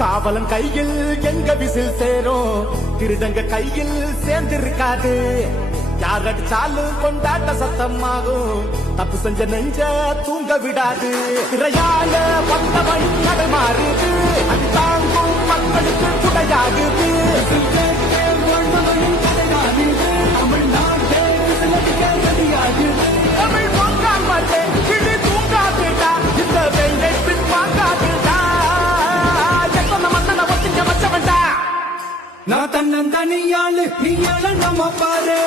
காவலன் கையில் எங்க விசில் சேரும், திருடங்க கையில் சேர்ந்திருக்காது. யார் அடிச்சாலும் கொண்டாட்ட சத்தமாகும், தப்பு செஞ்ச நெஞ்ச தூங்க விடாது. திரையால வந்தவன் நடமாறுது, அது தாங்கும் மக்களுக்கு துணையாகுது. தமிழ் வாங்காம கிளி தூங்காதுடா, இந்த வெங்கை பின் வாங்காதுடா. எத்தனை மன்னனை ஒத்திங்க வச்சவன்டா. நான் தன்னந்தனியாளு நீயாள நம்ம பாரு.